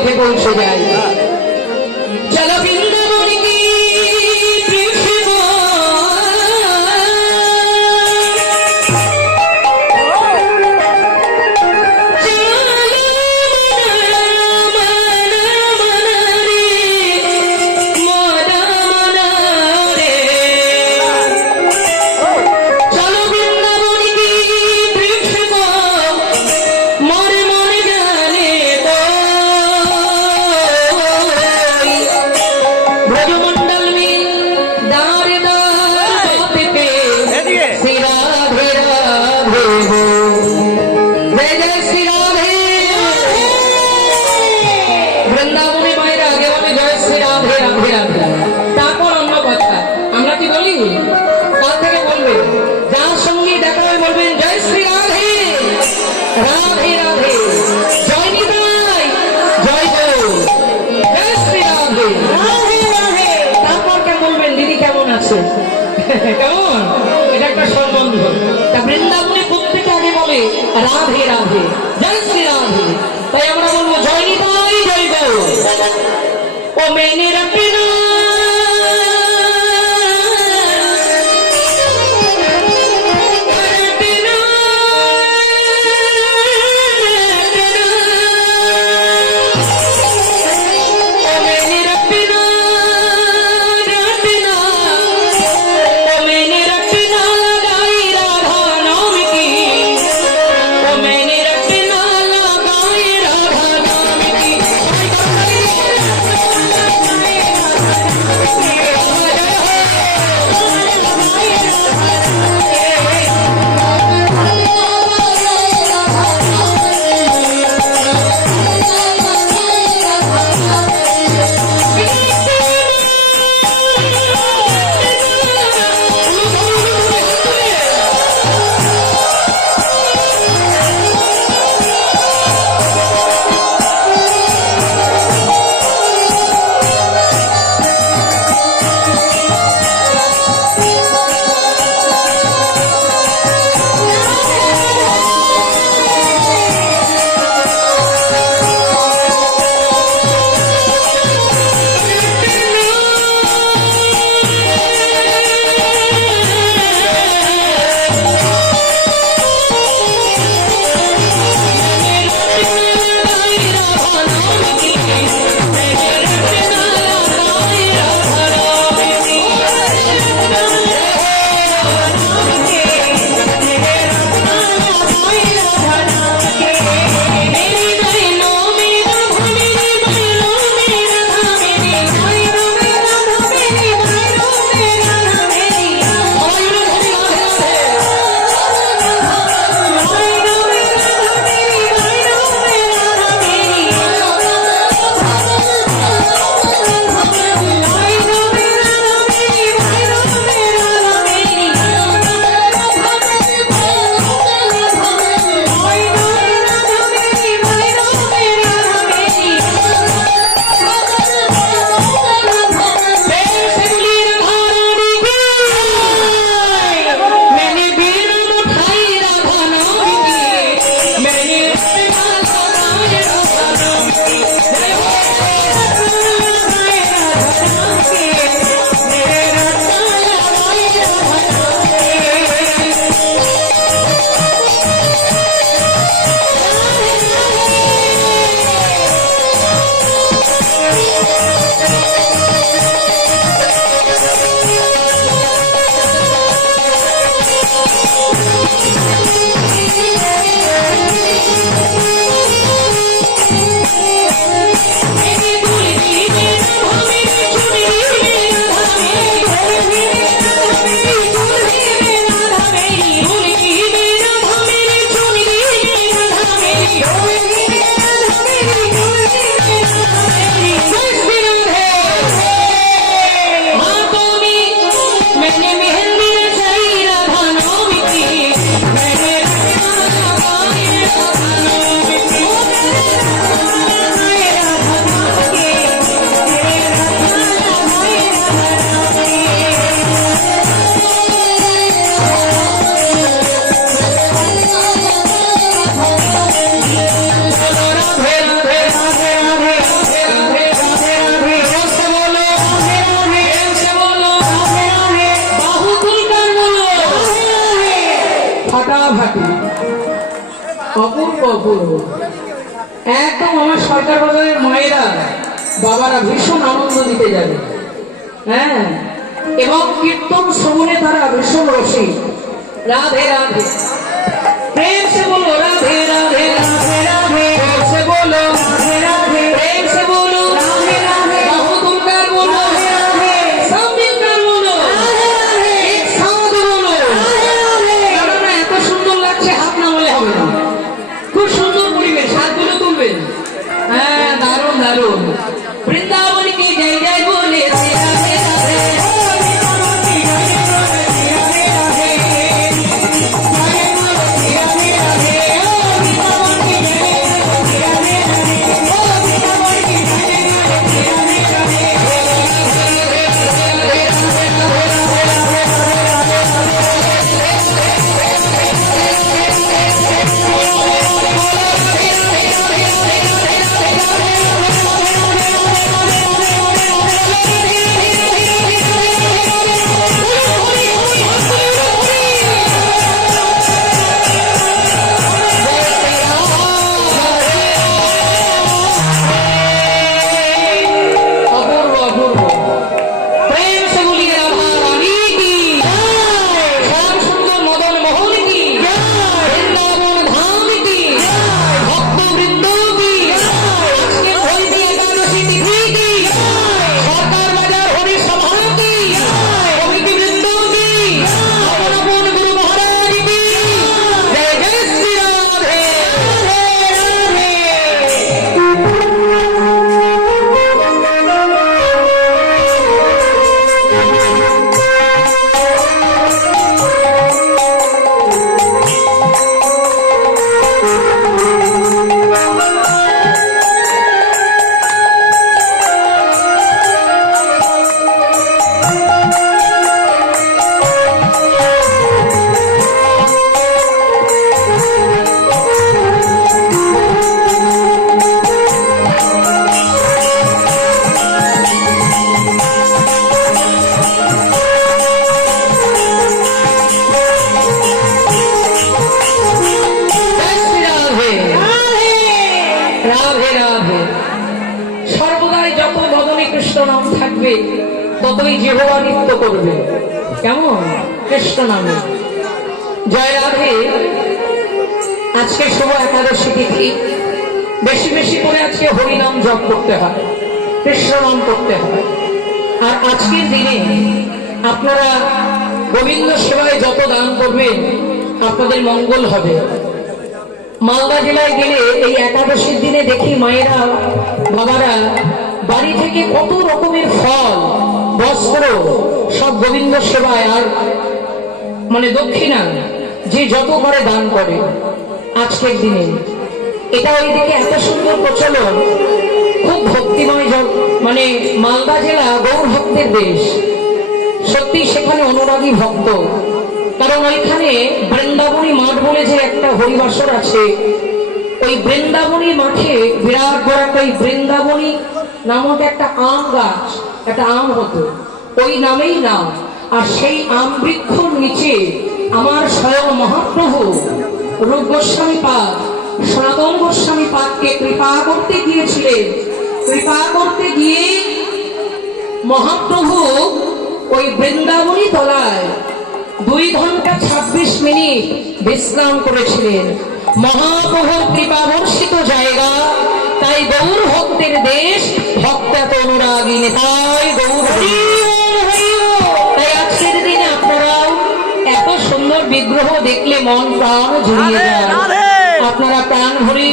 পথে পৌঁছে যায়। চলো বৃন্দাবন কি ফাটাফাটি, অপূর্ব অপূর্ব। একদম আমার সরকার বাজারের মায়েরা বাবারা ভীষণ আনন্দ দিতে যাবে। হ্যাঁ, এবং কীর্তন শ্রবণে তারা ভীষণ রসিক। রাধে রাধে, প্রেম সে বলো রাধে রাধে রাধে রাধে, প্রেম সে বলো রাধে রাধে, প্রেম সে বলো রাধে রাধে, বাহু তুলকার বলো রাধে, সব মিলকার বলো রাধে রাধে, এক সাথ বলো রাধে রাধে। না, এত সুন্দর লাগছে, হাত নামালে হবে না। খুব সুন্দর পরিবেশ, হাতগুলো তুলবেন। হ্যাঁ, দারুণ দারুণ। বৃন্দাবন কি জয় জয় বলে রাধে রাধে, রাধে রাধে। সর্বদাই যত বদনে কৃষ্ণ নাম থাকবে ততই জিহ্বা নৃত্য করবে। কেমন? কৃষ্ণ নামে। জয় রাধে। আজকে শুভ একাদশী তিথি, বেশি বেশি করে আজকে হরিনাম জপ করতে হয়, কৃষ্ণ নাম করতে হয়। আর আজকের দিনে আপনারা গোবিন্দ সেবায় যত দান করবেন আপনাদের মঙ্গল হবে। মালদা জেলায় গেলে এই একাদশীর দিনে দেখি মায়েরা বাবারা বাড়ি থেকে কত রকমের ফল বস্ত্র সব গোবিন্দ সেবায় আর মানে দক্ষিণা যে যত করে দান করে আজকের দিনে। এটা ওইদিকে এত সুন্দর প্রচলন, খুব ভক্তিময় মানে মালদা জেলা গৌর ভক্তের দেশ। সত্যি সেখানে অনুরাগী ভক্ত, কারণ ওইখানে বৃন্দাবনী মাঠ বলে যে একটা হরিবাসর আছে, ওই বৃন্দাবনী মাঠে বিরাট বড় একটা বৃন্দাবনী নামক একটা আম গাছ, একটা আম হতো, ওই নামেই নাম। আর সেই আম বৃক্ষর নিচে আমার স্বয়ং মহাপ্রভু রূপ গোস্বামী পাদ, সনাতন গোস্বামী পাদকে কৃপা করতে গিয়েছিলেন। কৃপা করতে গিয়ে মহাপ্রভু ওই বৃন্দাবনী তলায় 2 ঘন্টা 26 মিনিট বিশ্রাম করেছিলেন। মহাপ্রভুর কৃপাবর্ষিত জায়গা, তাই গৌর ভক্তের দেশ, ভক্ত এত অনুরাগী নেতাই গৌর। তাই আজকের দিনে আপনারাও এত সুন্দর বিগ্রহ দেখলে মন প্রাণ জুড়িয়ে যায়। আপনারা প্রাণ ভরে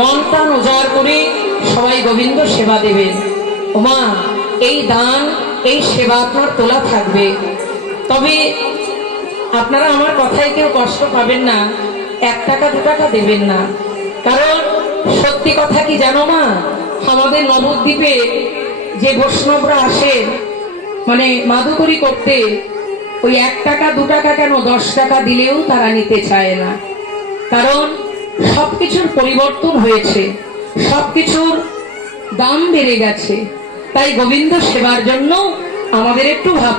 মন প্রাণ উজাড় করে সবাই গোবিন্দ সেবা দেবেন। ওমা, এই দান এই সেবা আপনার তোলা থাকবে। তবে আপনারা আমার কথায় কেউ কষ্ট পাবেন না, 1 টাকা 2 টাকা দেবেন না। কারণ সত্যি কথা কি জানো মা, আমাদের নবদ্বীপে যে বৈষ্ণবরা আসে মানে মাধুকরী করতে, ওই 1 টাকা 2 টাকা কেন 10 টাকা দিলেও তারা নিতে চায় না। কারণ সবকিছুর পরিবর্তন হয়েছে, সবকিছুর দাম বেড়ে গেছে। তাই গোবিন্দ সেবার জন্য আমাদের একটু ভাব